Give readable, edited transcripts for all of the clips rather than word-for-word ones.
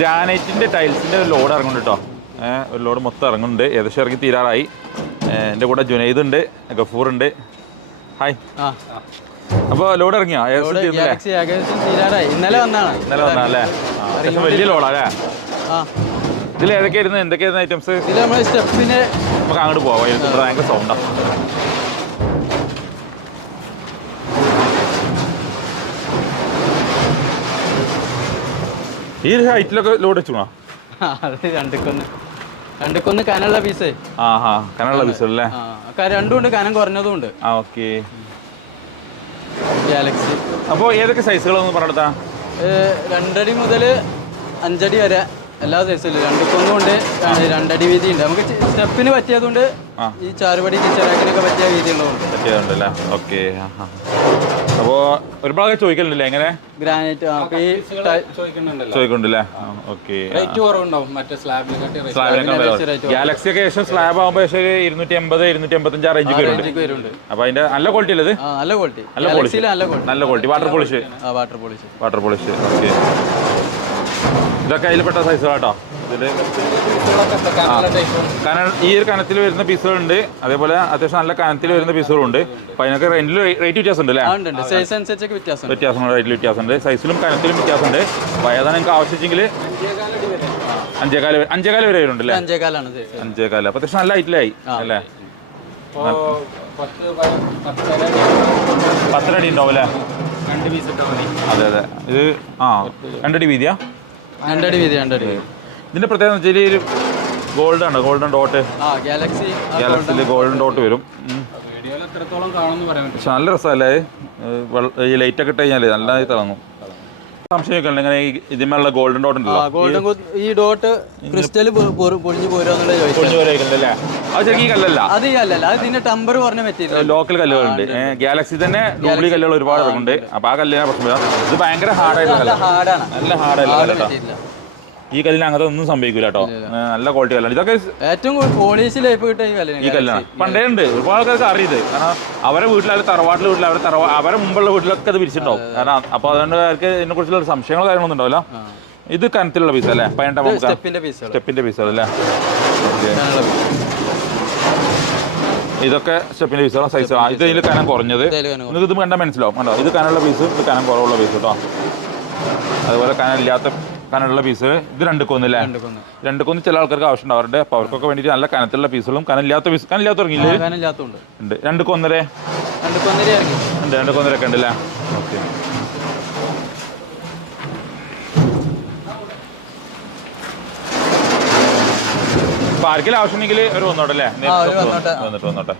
ഗ്രാനൈറ്റിൻ്റെ ടൈൽസിൻ്റെ ഒരു ലോഡ് ഇറങ്ങുന്നുണ്ട് കേട്ടോ. ഒരു ലോഡ് മൊത്തം ഇറങ്ങുന്നുണ്ട്. ഏകദേശം ഇറങ്ങി തീരാറായി. എൻ്റെ കൂടെ ജുനൈദ് ഉണ്ട്, ഗഫൂർ ഉണ്ട്. ഹായ്. അപ്പോൾ ലോഡ് ഇറങ്ങിയോ? ഇന്നലെ വന്നാണല്ലേ? അത്യാവശ്യം വലിയ ലോഡാല്ലേ? ഇതിൽ ഏതൊക്കെയായിരുന്നു, എന്തൊക്കെയായിരുന്നു ഐറ്റംസ്? നമുക്ക് അങ്ങോട്ട് പോവാം. ഭയങ്കര സൗണ്ടാണ്. ഈ ഹൈറ്റിലൊക്കെ ലോഡ് വെച്ചോ? രണ്ടുക്കൊന്ന് കനുള്ള പീസ്. കനുള്ള പീസ് അല്ലേ? രണ്ടും ഉണ്ട്, കനം കുറഞ്ഞതും ഉണ്ട്. ഓക്കെ. ഗാലക്സി. അപ്പോൾ ഏതൊക്കെ സൈസുകളൊന്നും പറഞ്ഞെടുത്താ? 2 അടി മുതൽ 5 അടി വരെ എല്ലാ സൈസിലും. 2 ഉണ്ട്, 2 അടി വീതി ഉണ്ട്. നമുക്ക് സ്റ്റെപ്പിന് പറ്റിയതുകൊണ്ട് ഈ ചാറുപടി കിച്ചറാക്കിനൊക്കെ പറ്റിയ വീതിയുള്ളതുണ്ടല്ലേ? ഓക്കെ. അപ്പോൾ ഒരുപാട് ചോദിക്കലുണ്ടല്ലേ എങ്ങനെ? ഗ്രാനൈറ്റ് ചോദിക്കുന്നുണ്ടല്ലേ? ഓക്കെ. ഗാലക്സി ഒക്കെ ശേഷം സ്ലാബ് ആകുമ്പോൾ ശേഷം 250, 255 റേഞ്ച് വരുന്നുണ്ട്. അപ്പോൾ അതിന്റെ നല്ല ക്വാളിറ്റി ഉള്ളത്? നല്ല ക്വാളിറ്റി. നല്ല ക്വാളിറ്റി. Water polish. ഓക്കെ. ഇതൊക്കെ അതിൽപ്പെട്ട സൈസുകളാട്ടോ. ഈ ഒരു കനത്തിൽ വരുന്ന പീസുകളുണ്ട്, അതേപോലെ അത്യാവശ്യം നല്ല കനത്തിൽ വരുന്ന പീസുകളുണ്ട്. അപ്പൊ അതിനൊക്കെ റേറ്റ് വ്യത്യാസം ഉണ്ട് അല്ലേ? വ്യത്യാസമുണ്ട്, റേറ്റിൽ വ്യത്യാസമുണ്ട്, സൈസിലും കനത്തിലും വ്യത്യാസമുണ്ട്. അപ്പൊ ഏതാണ് നിങ്ങൾക്ക് ആവശ്യിച്ചെങ്കിൽ 5.25 വരെ വരുന്നുണ്ടല്ലേ? 5.25. അപ്പൊ അത്യാവശ്യം നല്ല ഹൈറ്റിലായി അല്ലേ? 10 അടി ഉണ്ടാവും അല്ലേ? അതെ. ഇത് 2 അടി വീതിയാ? 2 അടി വീതി. ഇതിന്റെ പ്രത്യേകത വെച്ചാൽ ഗോൾഡൻ ഡോട്ട്. ഗാലക്സിയിൽ ഗോൾഡൻ ഡോട്ട് വരും. പക്ഷെ നല്ല രസമല്ലേ ഈ ലൈറ്റ് ഒക്കെ ഇട്ട് കഴിഞ്ഞാൽ നല്ലതായി തിളങ്ങും. സംശയമൊക്കെ ഇങ്ങനെ ഇതിന്മേലുള്ള ഗോൾഡൻ ഡോട്ട് ഉണ്ടല്ലോ, ഈ ഡോട്ട് ക്രിസ്റ്റൽ പൊളിഞ്ഞു പോരുന്നല്ലേ? അത് ശരിക്കും ഈ കല്ലല്ല, അത് ഇതിന്റെ ടെമ്പർ പറഞ്ഞ മെറ്റീരിയൽ ലോക്കൽ കല്ലുകളുണ്ട്. ഗാലക്സി തന്നെ ഡൂപ്ലി കല്ലുകൾ ഒരുപാട് ഇറങ്ങുന്നുണ്ട്. അപ്പൊ ആ കല്ലിനെ പ്രശ്നമില്ല. ഇത് ഭയങ്കര ഹാർഡായിട്ടുള്ള നല്ല ഹാർഡായിട്ടുള്ള. ഈ കല്ലിന് അങ്ങനത്തെ ഒന്നും സംഭവിക്കില്ല കേട്ടോ. നല്ല ക്വാളിറ്റി കല്ലാണ് ഇതൊക്കെ. ഏറ്റവും പോളിഷ് ലൈഫ് കിട്ടിയ ഈ കല്ലാണ്. പണ്ടേ ഉണ്ട്, ഒരുപാട് ആൾക്കാർക്ക് അറിയത്. കാരണം അവരെ വീട്ടിൽ, തറവാട്ടിലെ വീട്ടിൽ, അവരെ മുമ്പുള്ള വീട്ടിലൊക്കെ അത് വിരിച്ചിട്ടുണ്ടാവും. കാരണം അപ്പോൾ അതുകൊണ്ട് അവർക്ക് ഇതിനെ കുറിച്ചുള്ള സംശയങ്ങളോ കാര്യങ്ങളൊന്നും ഉണ്ടാവില്ല. ഇത് കനത്തിലുള്ള പീസ് അല്ലേ? സ്റ്റെപ്പിന്റെ പീസുകളല്ലേ? ഇതൊക്കെ സ്റ്റെപ്പിന്റെ പീസുകളാണ്. സൈസ് ഇത് ഇതിൽ കനം കുറഞ്ഞത്. നിങ്ങൾക്ക് ഇത് കണ്ടാൽ മനസ്സിലാവും. കണ്ടോ, ഇത് കനമുള്ള പീസ്, ഇത് കനം കുറവുള്ള പീസ് കേട്ടോ. അതുപോലെ കനമുള്ള പീസ്. ഇത് 2 കൊന്നില്ലേ? 2 കൊന്ന് ചില ആൾക്കാർക്ക് ആവശ്യം ഉണ്ടാവാറുണ്ട്. അപ്പോൾ അവർക്കൊക്കെ വേണ്ടിയിട്ട് നല്ല കനത്തിലുള്ള പീസുകളും കനമില്ലാത്ത ഇറങ്ങിയില്ലേ? ഉണ്ട്. 2 കൊന്നര ഒക്കെ ഉണ്ടല്ലേ? ഓക്കെ. അപ്പോൾ ആർക്കെങ്കിലും ആവശ്യമുണ്ടെങ്കിൽ ഒരു വന്നോട്ടെ അല്ലേ? വന്നോട്ടെ.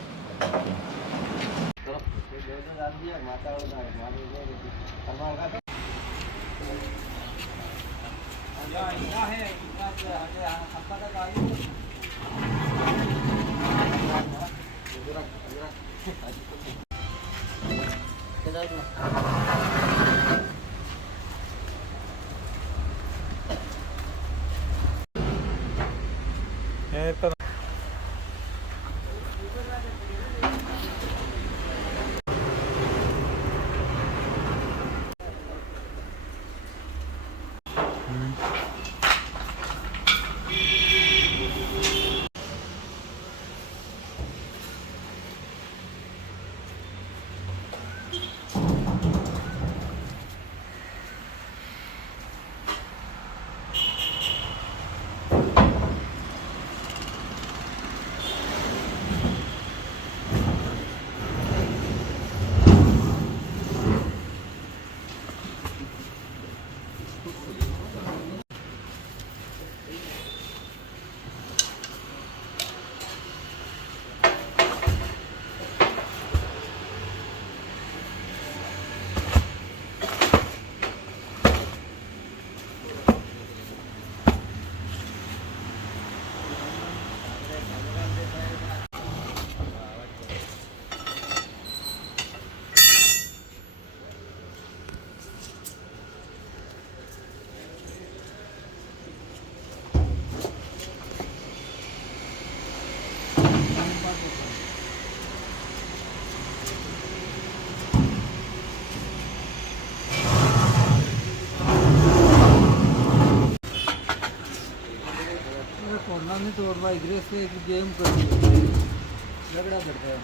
नहीं तोड़वा इधर से एक गेम कर दिया झगड़ा करता है